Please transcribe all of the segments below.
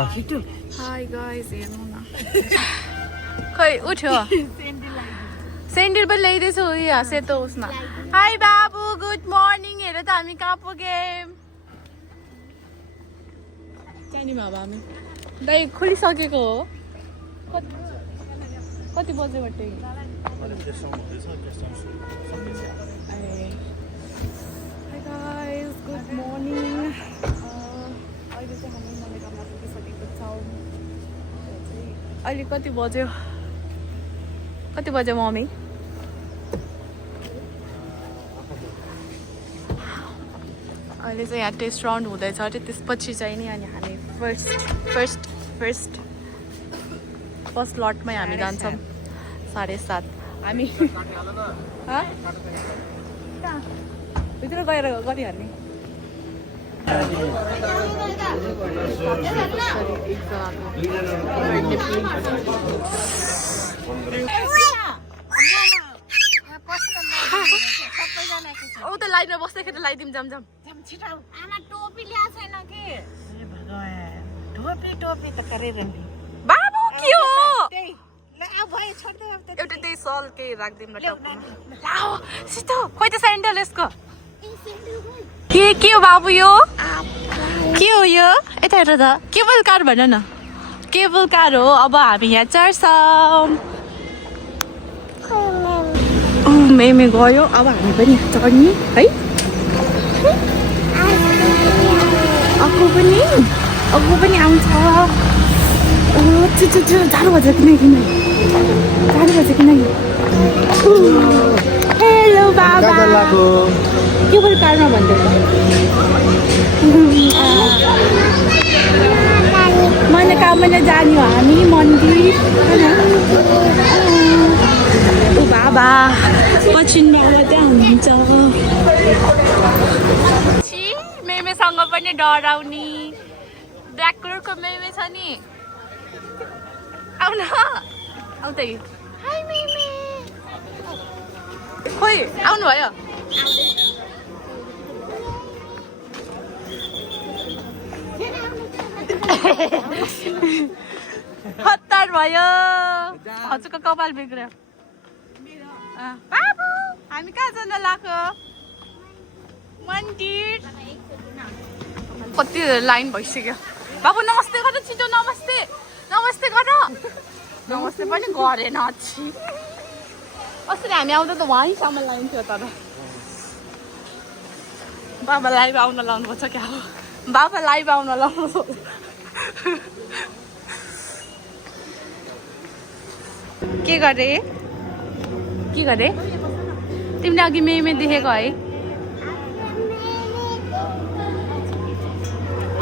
High guys हेर्नु न खै उठ्यो सेन्डल पनि ल्याइदिएछु यहाँ सेतो उसमा हाई बाबु गुड मर्निङ हेर त हामी कहाँ पुग्यौँ त्यहाँनिर अब हामी दाइ खोलिसकेको हो कति बजेबाट गाइस गुड मर्निङ अहिले चाहिँ हामी मनोकामना पुगिसकेको छौँ अहिले कति बज्यो मम्मी अहिले चाहिँ यहाँ टेस्ट राउन्ड हुँदैछ त्यसपछि चाहिँ नि अनि हामी फर्स्ट लटमै हामी जान्छौँ 7:30 हामी भित्र गएर गरिहाल्ने औ त लाइनमा बस्दाखेरि लगाइदिउँ जाम टोपी त गरेर नि बाबु के हो एउटा त्यही सल केही राखिदिउँ न सितो खोइ त स्यान्डल यसको के हो बाबु यो के हो यो यता हेर त केबल कार भन न केबल कार हो अब हामी यहाँ चढ्छौँ मेमे गयो अब हामी पनि चढ्ने है अक्कु पनि आउँछ झाडु भन्छ किन हेलो बाबा केबल कारमा भन्दै मनोकामना जाने हो हामी मन्दिर ओ बाबा पश्चिम बाबा त्यहाँ हुनुहुन्छ मेमेसँग पनि डराउने ब्ल्याक कलरको मेमे छ नि आउन आउ त हाई मेमे खोइ आउनु भयो हतार भयो हजुरको कपाल बिग्रियो बाबु हामी कहाँ जान लाग्यो मन्दिर कति लाइन भइसक्यो बाबु नमस्ते गर छिटो नमस्ते गर नमस्ते पनि गरेन छि अस्ति हामी आउँदा त वहीँसम्म लाइन थियो तर बाबा लाइभ आउन लाउनुपर्छ क्या हो बाबा लाइभ आउन लाउनु के गरे तिमीले अघि मेमे देखेको है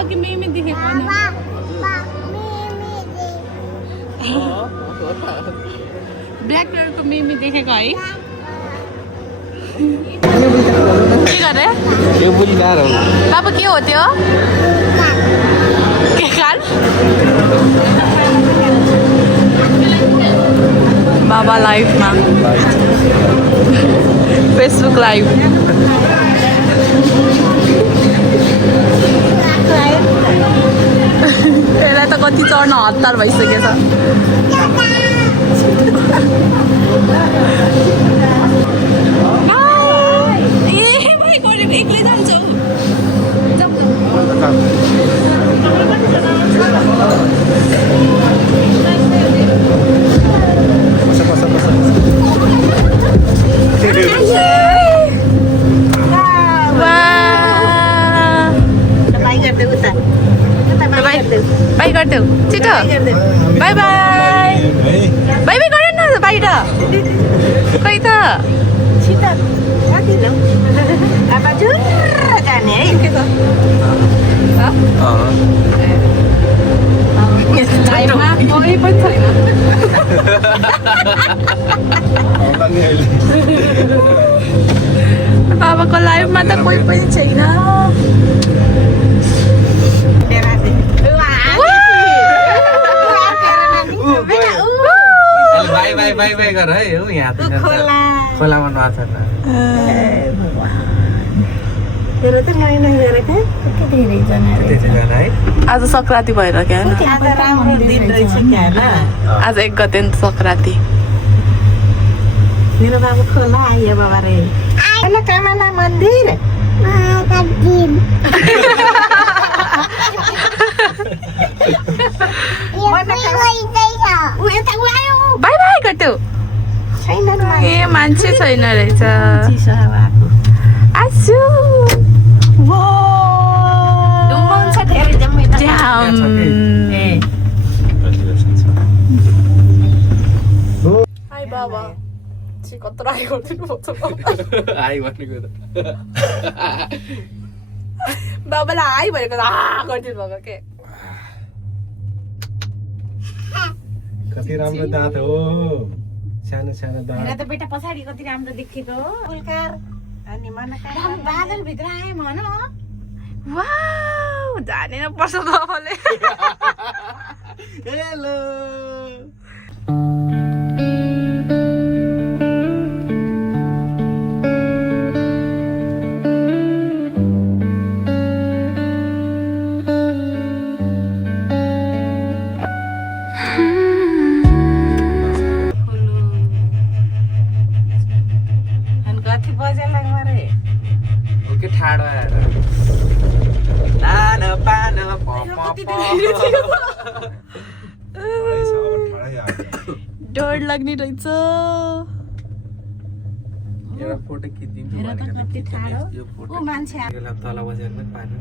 अघि मेमे देखेको ब्ल्याक कलरको मेमे देखेको है के गरे बाबु के हो त्यो के काल बाबा लाइभमा फेसबुक लाइभ यसलाई त कति चढ्न हतार भइसकेको छ एक्लै जान्छौ बाई गरिदेऊ छिटो बाई बाई गर न बाहिर खै त जाने है लाइभमा कोही पनि छैन बाबाको लाइभमा त कोही पनि छैन बाई गर है हो यहाँ खोलामा नआछ त तेरो त नयाँ गरेको कति धेरैजना रहेछ त्यतिजना है आज सङ्क्रान्ति भएर क्या होइन? आज राम्रो दिन रहेछ क्या होइन आज 1 गते नि सङ्क्रान्ति मेरो बाबु खोला आयो बाबा रे कामना मन्दिर बाई बाई गट्यो ए मान्छे छैन रहेछ आजु ड्याम हाई बाबा कत्रो आइ गरिदिनु पर्छ आइ भनेको त बाबालाई हाई भनेको त गरिदिनु भएको के कति राम्रो दाँत हो सानो सानो दाँत त बेटा पछाडि कति राम्रो देखेको फुलकार अनि मनकार बादल भित्र आए मन वाउ जाने न पर्छ बाबाले हेलो ओके ठाडो आएर नान पान डर लाग्ने रहेछ एउटा फोटो खिचिदिन्छु यो फोटो मान्छे यसलाई तल बसेर पनि पानी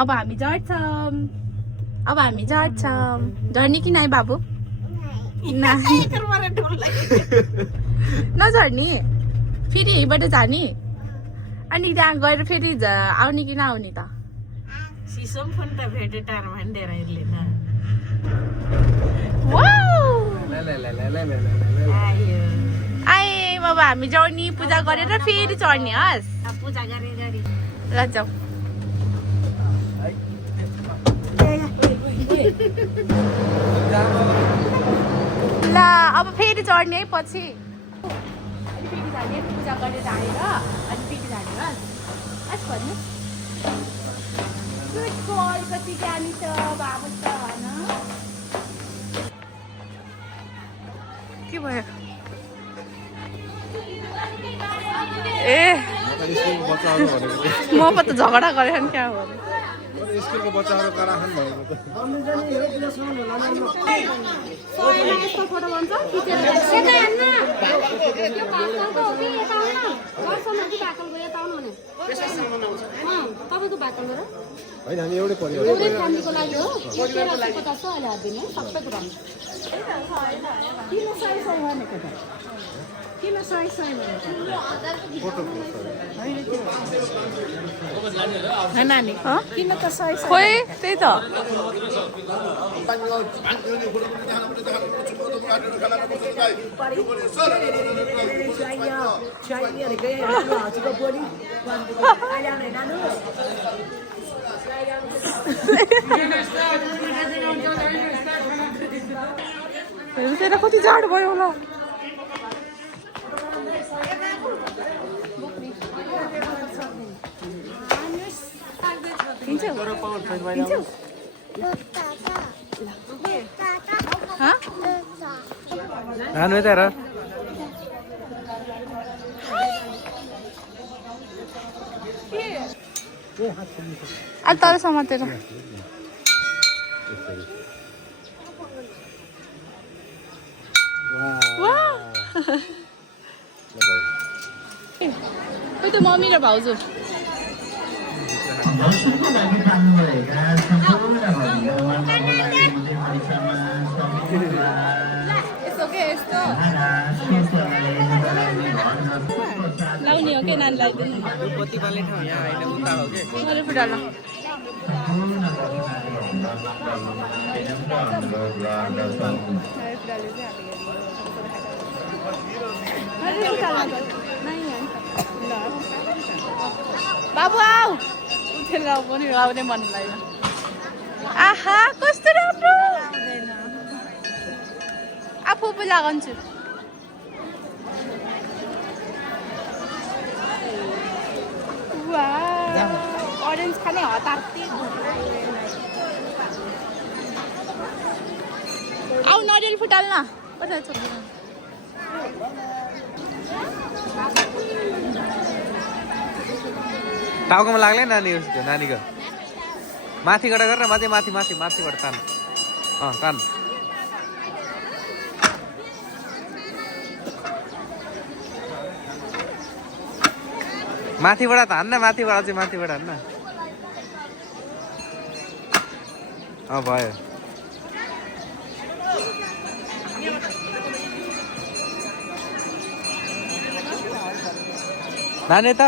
अब हामी झर्छौँ झर्ने कि नाइ बाबु नझर्ने फेरि यहीँबाट जाने अनि त्यहाँ गएर फेरि आउने कि नआउने त सिसोम फोन त भेटे टार भन्देर हेर्ले न आयो आए अब हामी जर्नी पूजा गरेर फेरि चढ्ने हस् पूजा गरे गरी ल जाऊ ल अब फेरि चढ्ने है पछि अनि फेरि जाने पूजा गरेर आएर अनि फेरि जाने हस् भन्नु कति ज्ञानी छ बाबु छ होइन के भयो ए म पो त झगडा गरेर नि क्या हो स्कुलको बच्चाहरू कराखन भनेको होइन हामी एउटै परिवार किन त सही खोइ त्यही त तेरा कति जाडो भयो होला खानु यता र अनि तर समातेर खोइ त मम्मी र भाउजू लाउने हो के नानीलाई बाबु आऊ उठेर पनि आउने मन लाग्यो आहा कस्तो राम्रो आफू पो लगाउँछु अरेन्ज खाने हतार आऊ नरियल फुटाल न कता छ टाउकोमा लाग्लै नानी उसको नानीको माथिबाट गरेर माथिबाट तान तान माथिबाट त हान्न माथिबाट हान्न भयो नानी त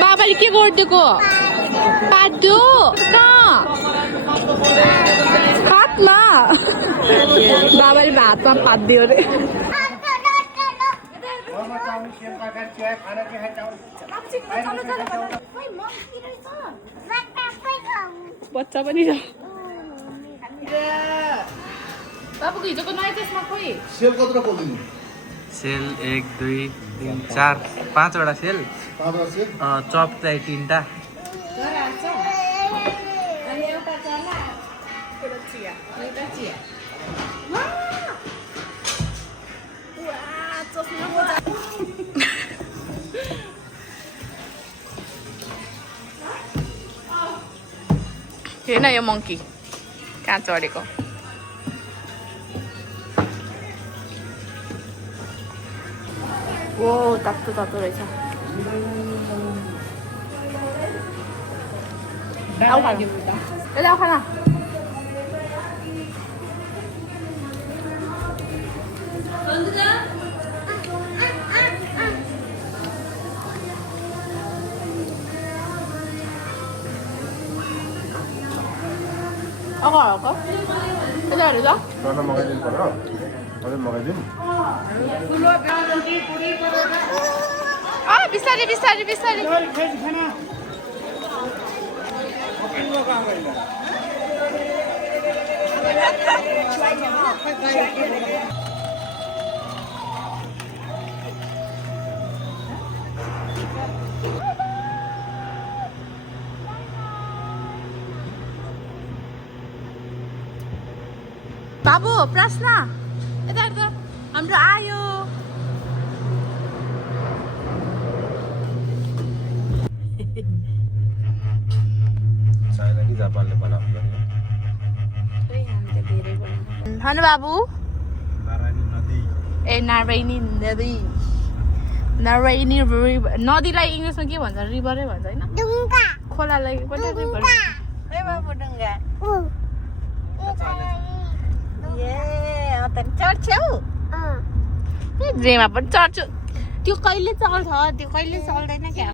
बाबाले के गरिदिएको पाड्यो हातमा बाबाले भातमा पाडिदियो अरे बच्चा पनि छ बाबुको हिजोको नयाँ चस्मा खोइ सेल कत्रो बोल्दिनु सेल 1 2 3 4 5 वटा सेल चप चाहिँ 3टा हेर्न यो मङ्की कहाँ चढेको ओ तातो रहेछ आऊ खाना अगाडि खाना मगाइदिनु पर्यो अरे मगाइदिनु बिस्तारै बाबु प्रश्न यता हाम्रो आयो चाइना कि जापानले बनाएको हन बाबु नारायणी नदीलाई इङ्ग्लिसमा के भन्छ रिभरै भन्छ होइन खोलालाई पनि रिभर जेमा पनि चढ्छु त्यो कहिले चल्छ त्यो कहिले चल्दैन क्या